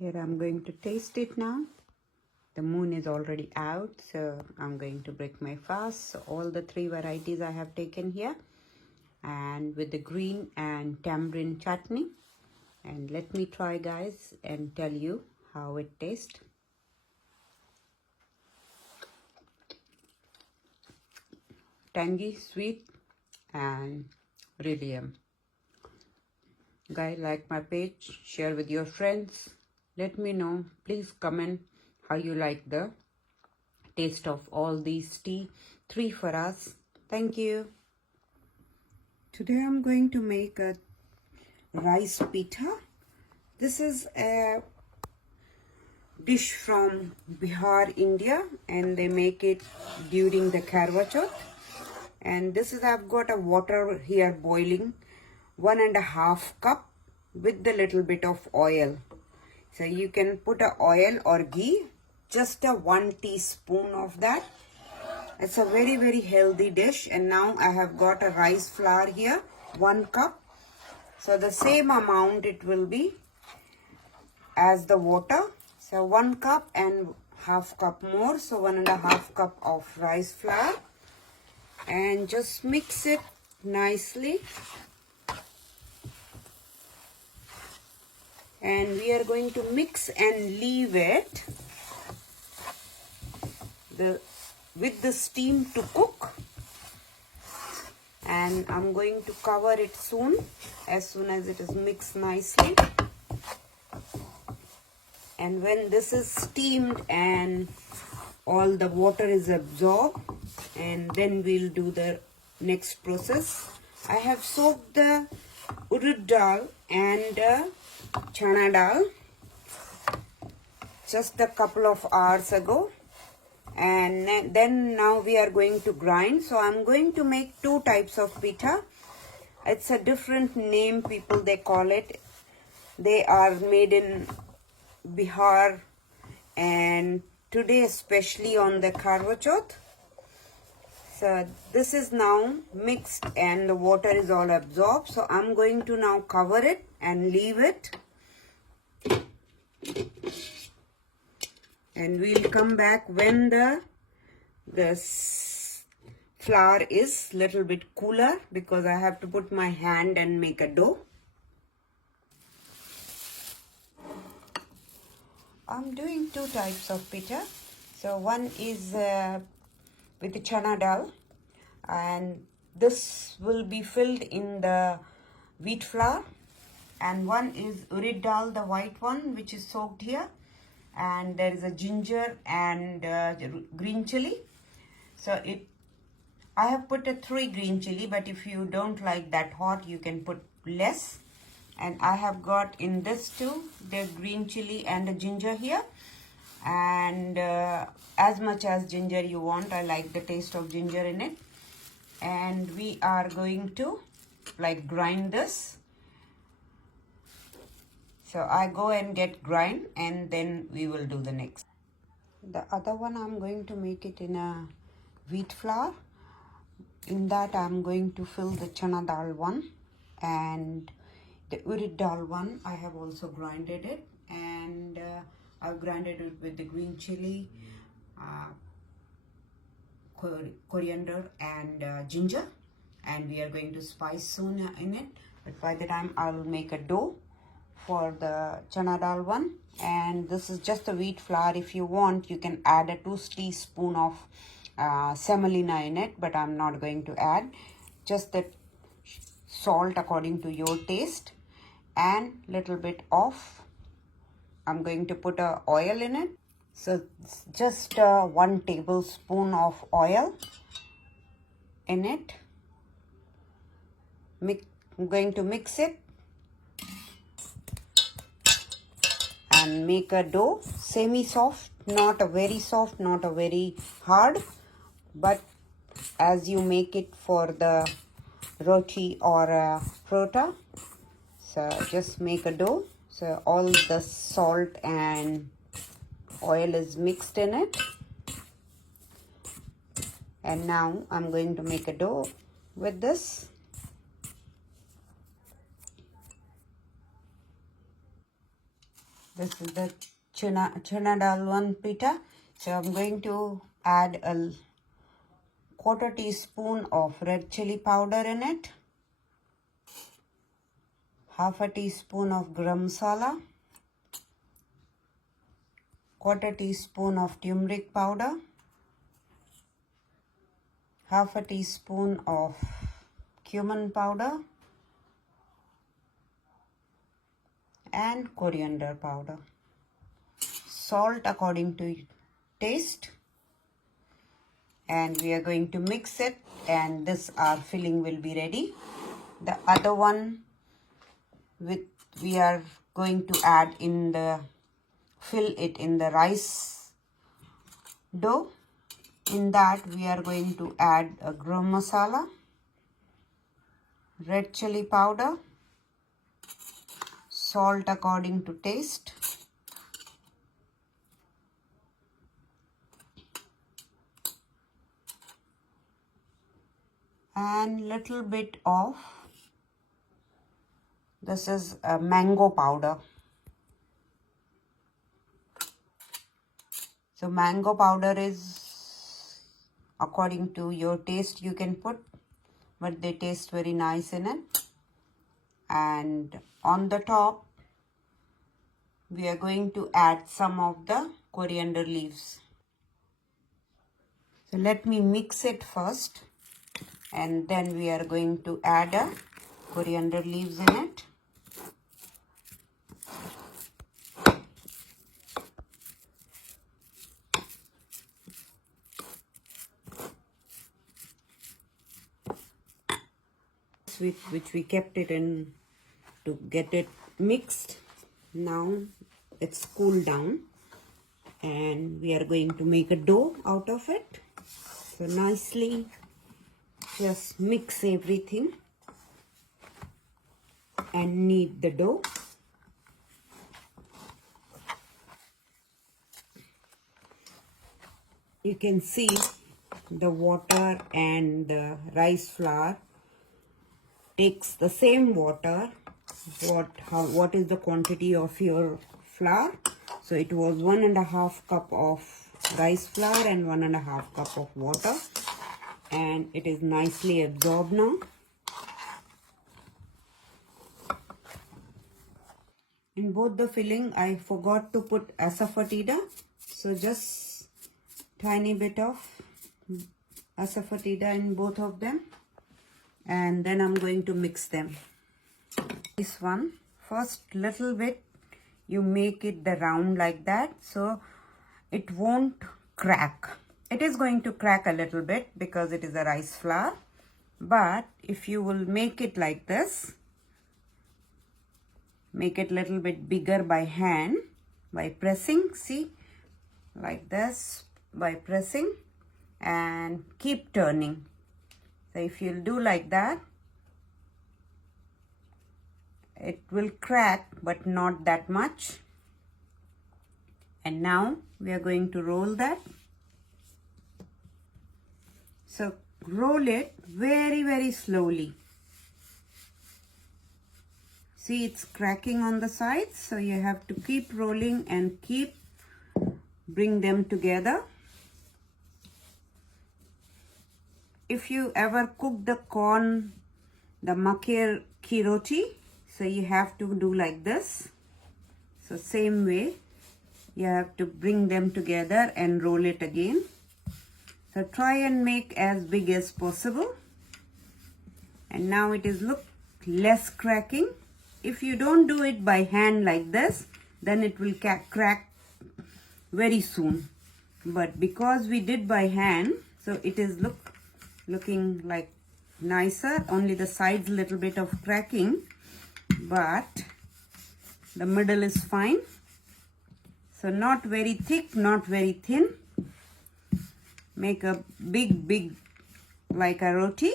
Here I'm going to taste it now. The moon is already out, so I'm going to break my fast. So all the 3 varieties I have taken here, and with the green and tamarind chutney. And let me try, guys, and tell you how it tastes. Tangy, sweet, and really yum. Guys, like my page, share with your friends. Let me know. Please comment how you like the taste of all these tea. 3 for us. Thank you. Today I'm going to make a rice pitha. This is a dish from Bihar, India, and they make it during the Karwa Chauth. And this is, I've got a water here boiling, 1.5 cup with the little bit of oil. So you can put a oil or ghee, just a 1 teaspoon of that. It's a very, very healthy dish. And now I have got a rice flour here, 1 cup. So the same amount it will be as the water. So 1 cup and half cup more. So 1.5 cup of rice flour. And just mix it nicely. And we are going to mix and leave it with the steam to cook. And I'm going to cover it soon as it is mixed nicely. And when this is steamed and all the water is absorbed, and then we'll do the next process. I have soaked the urad dal and chana dal just a couple of hours ago, and then now we are going to grind. So I'm going to make 2 types of pitha. It's a different name people they call it. They are made in Bihar, and today especially on the Karwa Chauth. So this is now mixed and the water is all absorbed. So I'm going to now cover it and leave it. And we'll come back when the flour is little bit cooler, because I have to put my hand and make a dough. I'm doing 2 types of pitha. So one is with the chana dal, and this will be filled in the wheat flour. And one is urad dal, the white one, which is soaked here. And there is a ginger and green chilli. So I have put a 3 green chilli, but if you don't like that hot, you can put less. And I have got in this too, the green chilli and the ginger here. And as much as ginger you want, I like the taste of ginger in it. And we are going to like grind this. So I go and get grind, and then we will do the next. The other one, I'm going to make it in a wheat flour. In that I'm going to fill the chana dal one, and the urad dal one I have also grinded it, and I've grinded it with the green chili, coriander and ginger, and we are going to spice soon in it. But by the time I'll make a dough for the chana dal one. And this is just a wheat flour. If you want, you can add a 2 teaspoons of semolina in it, but I'm not going to add. Just the salt according to your taste, and little bit of, I'm going to put a oil in it. So just 1 tablespoon of oil in it. I'm going to mix it and make a dough, semi-soft, not a very soft, not a very hard, but as you make it for the roti or prota. So just make a dough. So all the salt and oil is mixed in it. And now I'm going to make a dough with this. This is the chana dal one pitha. So I'm going to add a quarter teaspoon of red chilli powder in it, half a teaspoon of garam masala, quarter teaspoon of turmeric powder, half a teaspoon of cumin powder, and coriander powder. Salt according to taste. And we are going to mix it, and this our filling will be ready. The other one we are going to add in the, fill it in the rice dough. In that we are going to add a garam masala, red chili powder, salt according to taste, and little bit of, this is a mango powder. So mango powder is according to your taste you can put, but they taste very nice in it. And on the top we are going to add some of the coriander leaves. So let me mix it first, and then we are going to add a coriander leaves in it. Which we kept it in to get it mixed. Now it's cooled down, and we are going to make a dough out of it. So nicely just mix everything and knead the dough. You can see the water and the rice flour takes the same water. What is the quantity of your flour? So it was 1.5 cup of rice flour and 1.5 cup of water, and it is nicely absorbed now. In both the filling I forgot to put Asafoetida, so just tiny bit of Asafoetida in both of them, and then I'm going to mix them. This one, first little bit you make it the round like that, so it won't crack. It is going to crack a little bit because it is a rice flour, but if you will make it like this, make it little bit bigger by hand, by pressing, see, like this, by pressing, and keep turning. So if you'll do like that, it will crack, but not that much. And now we are going to roll that. So roll it very, very slowly. See, it's cracking on the sides, so you have to keep rolling and bring them together. If you ever cook the corn, the makke ki roti, so you have to do like this. So same way, you have to bring them together and roll it again. So try and make as big as possible. And now it is look less cracking. If you don't do it by hand like this, then it will crack very soon. But because we did by hand, so it is looking like nicer. Only the sides little bit of cracking, but the middle is fine. So not very thick, not very thin. Make a big like a roti.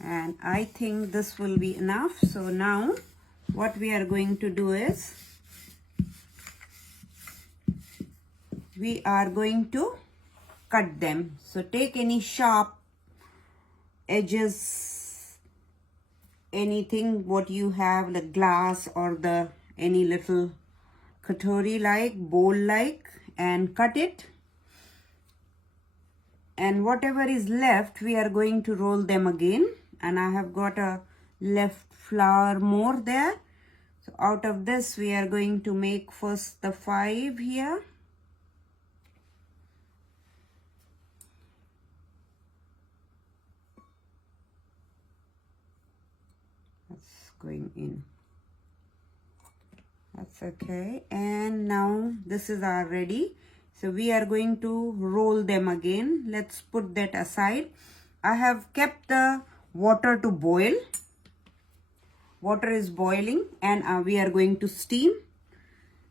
And I think this will be enough. So now what we are going to do is we are going to cut them. So take any sharp edges, anything what you have, the glass or the any little katori like, bowl like, and cut it. And whatever is left, we are going to roll them again. And I have got a left flour more there. So out of this, we are going to make first the 5 here. That's going in. That's okay. And now this is our ready. So we are going to roll them again. Let's put that aside. I have kept the water to boil. Water is boiling and we are going to steam.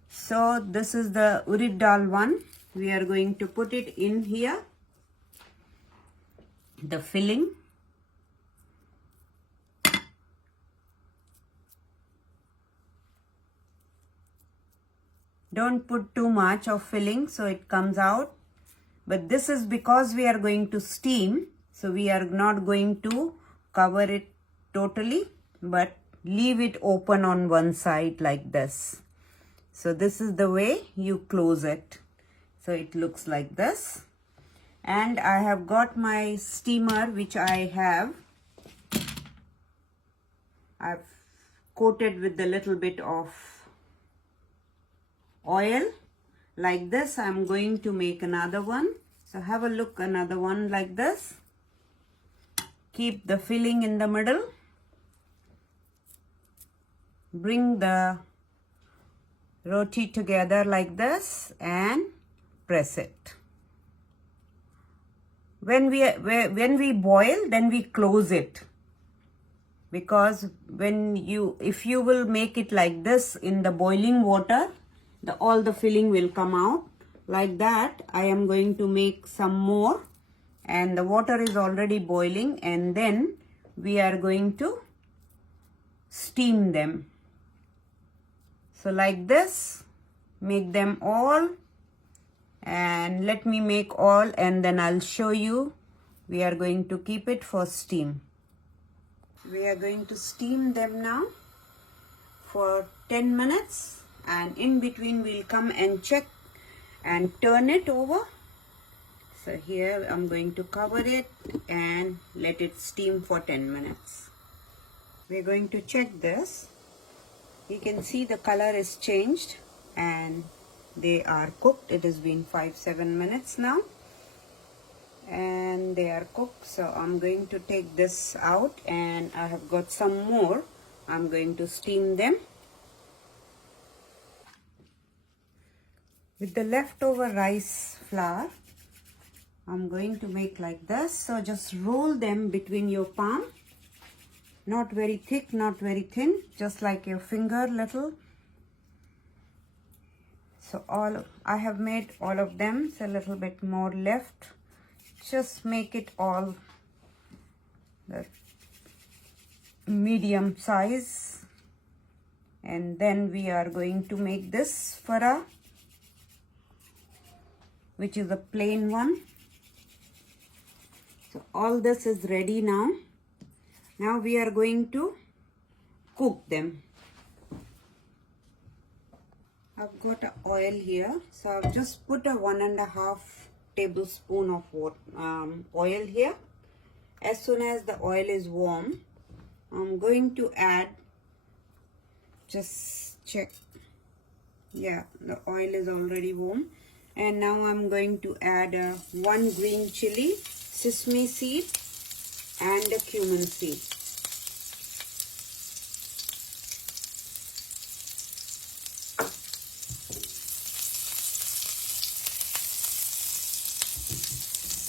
So this is the urad dal one. We are going to put it in here. The filling. Don't put too much of filling so it comes out. But this is because we are going to steam. So we are not going to cover it totally, but leave it open on one side like this. So this is the way you close it. So it looks like this. And I have got my steamer, which I've coated with a little bit of oil like this. I'm going to make another one. So have a look, another one like this. Keep the filling in the middle. Bring the roti together like this and press it. When we boil, then we close it. Because if you will make it like this in the boiling water, all the filling will come out. Like that, I am going to make some more. And the water is already boiling. And then we are going to steam them. So like this, make them all. And let me make all and then I'll show you. We are going to keep it for steam. We are going to steam them now for 10 minutes. And in between we'll come and check and turn it over. So here I'm going to cover it and let it steam for 10 minutes. We're going to check this. You can see the color is changed and they are cooked. It has been 5-7 minutes now and they are cooked. So I'm going to take this out and I have got some more. I'm going to steam them. With the leftover rice flour, I'm going to make like this. So just roll them between your palm. Not very thick, not very thin, just like your finger little. So I have made all of them. So a little bit more left. Just make it all the medium size. And then we are going to make this Fara, which is a plain one. So all this is ready now. Now we are going to cook them. I've got a oil here. So I've just put a 1.5 tablespoon of oil here. As soon as the oil is warm, I'm going to add, just check. Yeah, the oil is already warm. And now I'm going to add 1 green chilli, sesame seed and a cumin seed.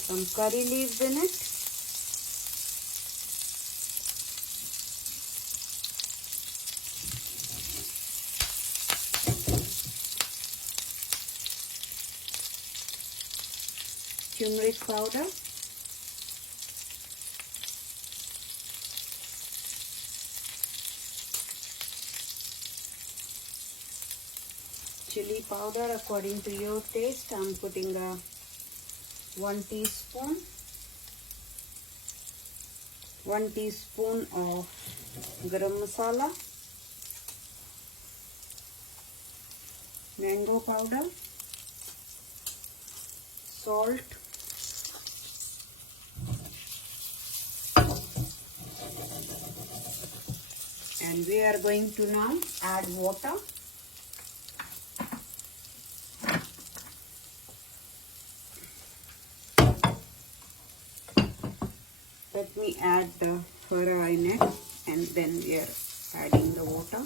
Some curry leaves in it. Turmeric powder. Chili powder according to your taste. I'm putting 1 teaspoon. 1 teaspoon of garam masala, mango powder, salt, and we are going to now add water. Let me add the Fara in it, and then we are adding the water.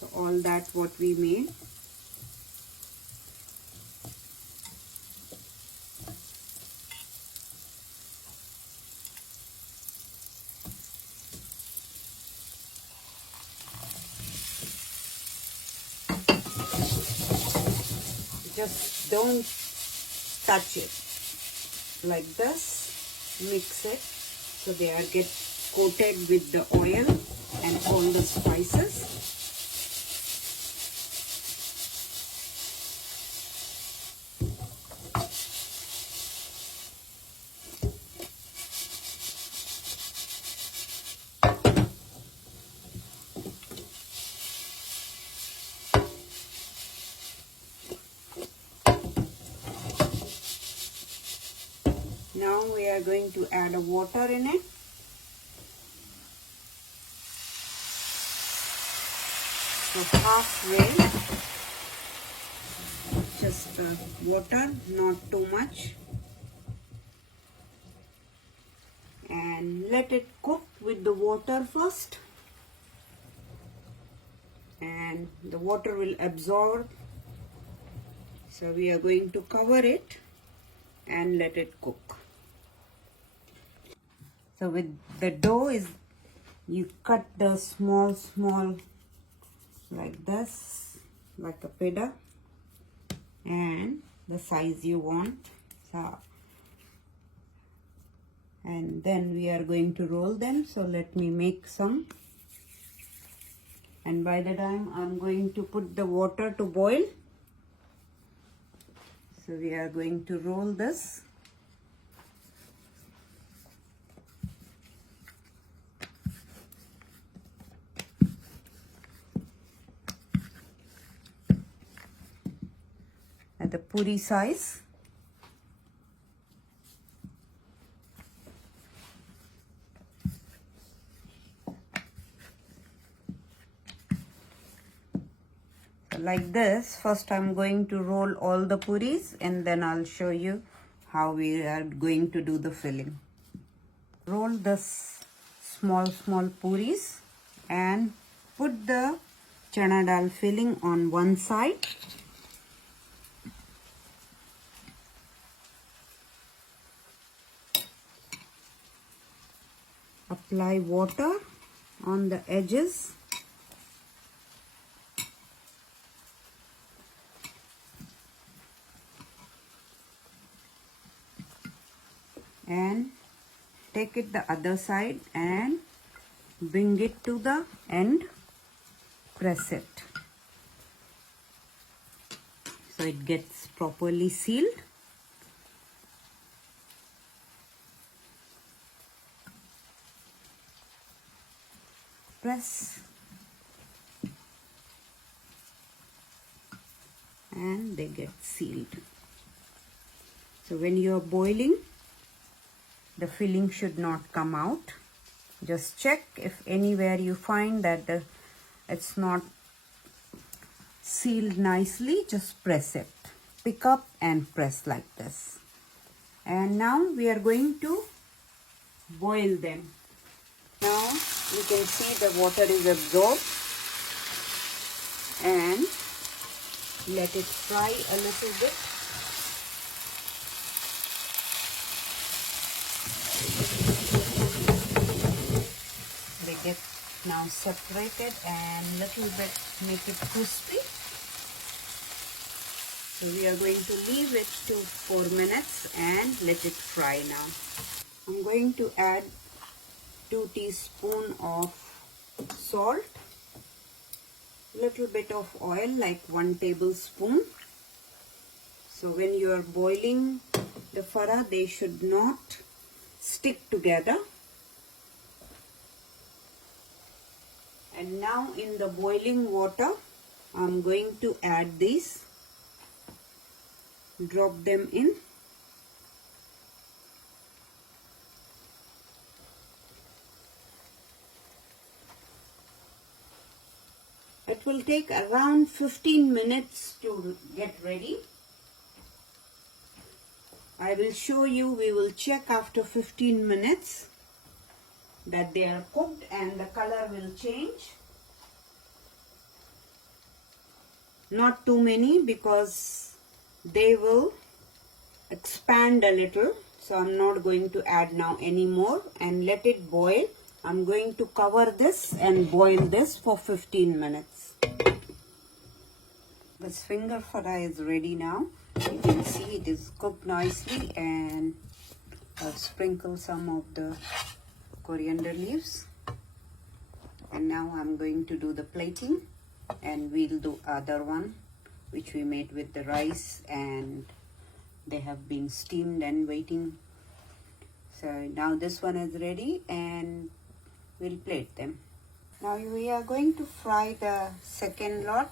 So all that what we made. Just don't touch it. Like this. Mix it so they are get coated with the oil and all the spices. Now we are going to add a water in it. So halfway, just water, not too much. And let it cook with the water first. And the water will absorb. So we are going to cover it and let it cook. So with the dough is, you cut the small like this, like a pitha, and the size you want. So, and then we are going to roll them. So let me make some. And by the time I'm going to put the water to boil, so we are going to roll this. At the puri size. Like this. First I'm going to roll all the puris, and then I'll show you how we are going to do the filling. Roll this small puris and put the chana dal filling on one side. Apply water on the edges. And take it the other side and bring it to the end. Press it so it gets properly sealed. Press and they get sealed. So when you are boiling, the filling should not come out. Just check if anywhere you find that it's not sealed nicely, just press it. Pick up and press like this. And now we are going to boil them. Now you can see the water is absorbed, and let it fry a little bit. They get now separated and little bit make it crispy. So we are going to leave it to 4 minutes and let it fry now. I'm going to add 2 teaspoons of salt, little bit of oil like 1 tablespoon. So when you are boiling the fara, they should not stick together. And now in the boiling water, I'm going to add these, drop them in. It will take around 15 minutes to get ready. I will show you, we will check after 15 minutes that they are cooked and the color will change. Not too many because they will expand a little. So I'm not going to add now any more and let it boil. I'm going to cover this and boil this for 15 minutes. This finger fara is ready now. You can see it is cooked nicely, and I'll sprinkle some of the coriander leaves. And now I'm going to do the plating, and we'll do other one which we made with the rice, and they have been steamed and waiting. So now this one is ready and we'll plate them. Now we are going to fry the second lot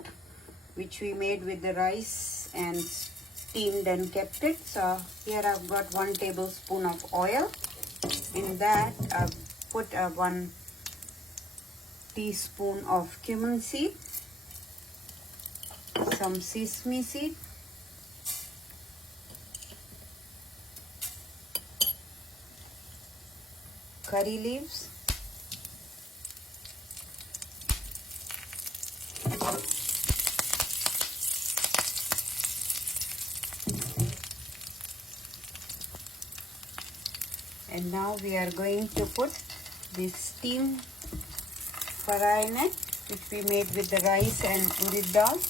which we made with the rice and steamed and kept it. So here I've got 1 tablespoon of oil. In that I've put 1 teaspoon of cumin seed, some sesame seed, curry leaves, and now we are going to put this steamed fara in it, which we made with the rice and urad dal.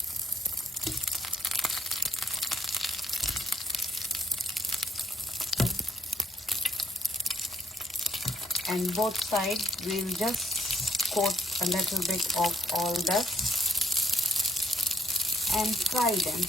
And both sides we'll just coat a little bit of all that and fry them.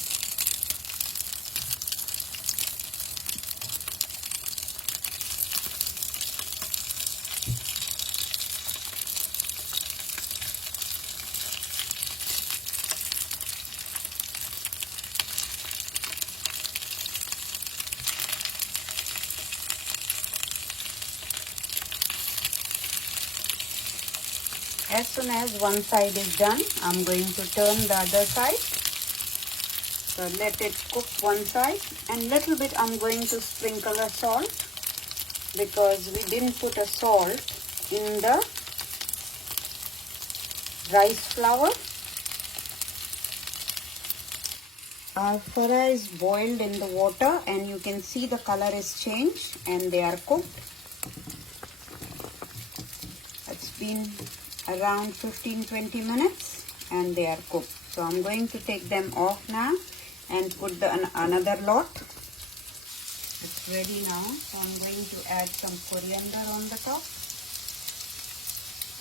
As soon as one side is done, I'm going to turn the other side. So let it cook one side, and little bit I'm going to sprinkle a salt because we didn't put a salt in the rice flour. Our fara is boiled in the water and you can see the color is changed and they are cooked. It's been around 15-20 minutes and they are cooked. So I'm going to take them off now and put another lot. It's ready now. So I'm going to add some coriander on the top.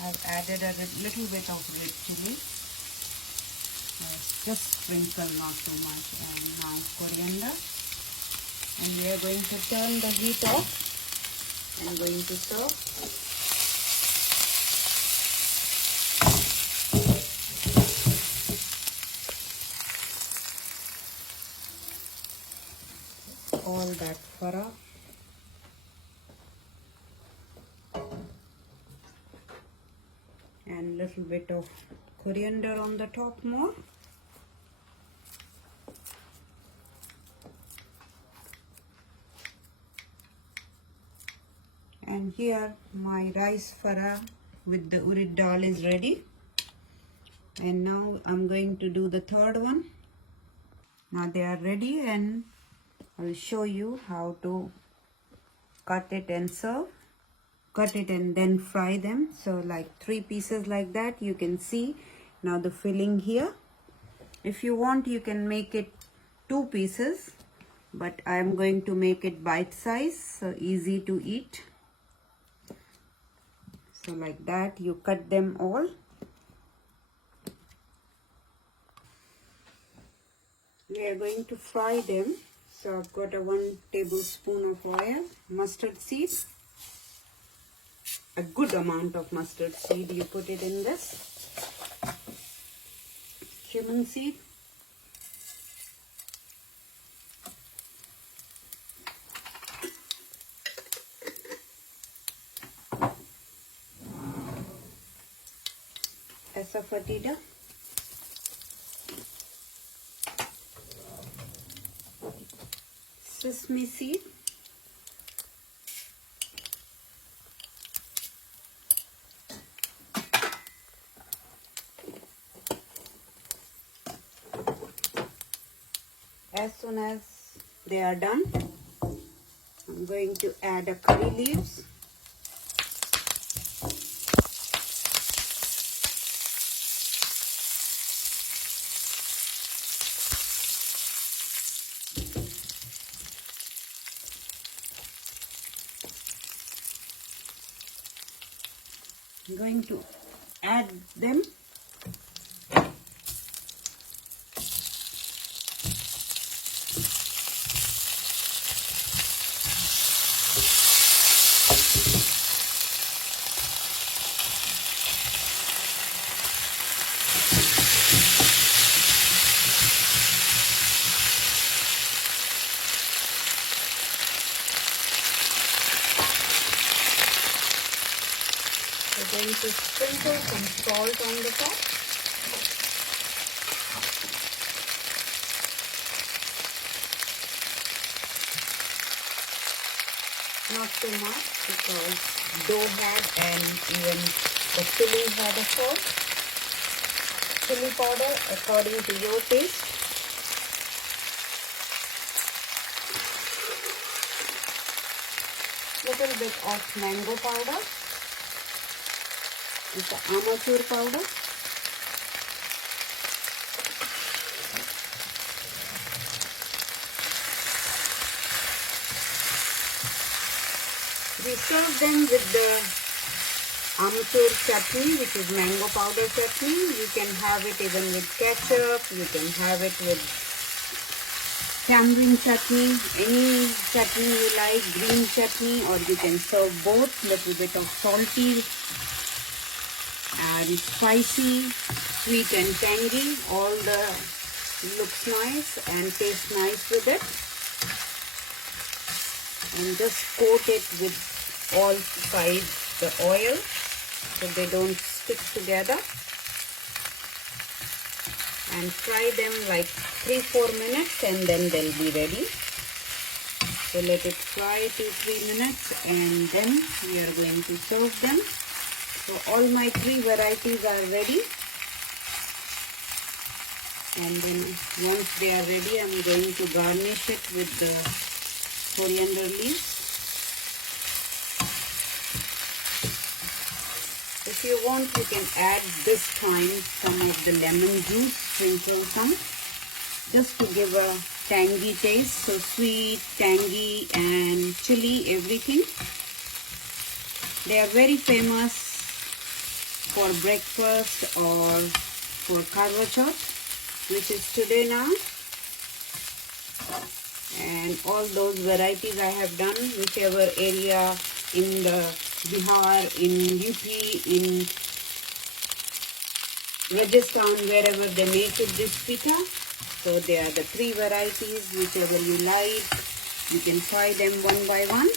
I've added a little bit of red chilli. Just sprinkle, not too much. And now coriander. And we are going to turn the heat off and going to serve. All that fara and little bit of coriander on the top more. And here my rice fara with the urad dal is ready. And now I'm going to do the third one. Now they are ready and I'll show you how to cut it and serve. Cut it and then fry them. So like 3 pieces like that, you can see now the filling here. If you want, you can make it 2 pieces, but I'm going to make it bite size, so easy to eat. So like that, you cut them all. We are going to fry them. So I've got a 1 tablespoon of oil, mustard seed, a good amount of mustard seed. You put it in this. Cumin seed. Asafoetida. Sesame seed. As soon as they are done, I'm going to add a curry leaves. I'm going to add them. We're going to sprinkle some salt on the top. Not too much because dough had and even the chilli had a salt. Chilli powder according to your taste. Little bit of mango powder. It's the Amachur powder. We serve them with the Amachur chutney, which is mango powder chutney. You can have it even with ketchup. You can have it with tamarind chutney, any chutney you like, green chutney, or you can serve both. Little bit of salty and spicy, sweet and tangy. All the looks nice and tastes nice with it. And just coat it with all sides the oil so they don't stick together. And fry them like 3-4 minutes and then they'll be ready. So let it fry 2-3 minutes and then we are going to serve them. So all my 3 varieties are ready. And then once they are ready, I'm going to garnish it with the coriander leaves. If you want, you can add this time some of the lemon juice, sprinkle some, just to give a tangy taste. So sweet, tangy and chili, everything. They are very famous for breakfast or for Karwa Chauth, which is today now. And all those varieties I have done, whichever area in the Bihar, in UP, in Rajasthan, wherever they make it, this Pitha. So they are the 3 varieties, whichever you like. You can fry them one by one.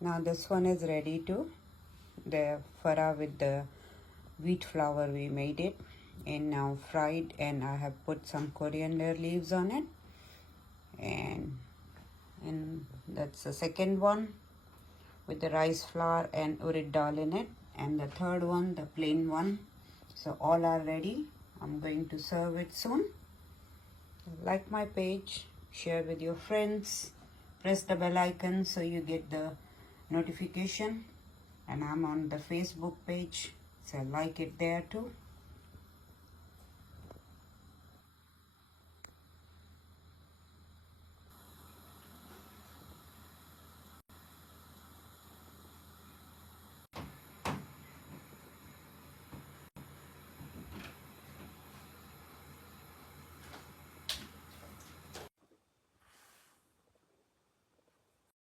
Now this one is ready to, the Fara with the wheat flour we made it, and now fried, and I have put some coriander leaves on it, and that's the second one with the rice flour and urad dal in it, and the third one, the plain one. So all are ready. I'm going to serve it soon. Like my page, share with your friends, press the bell icon so you get the notification, and I'm on the Facebook page, so like it there too.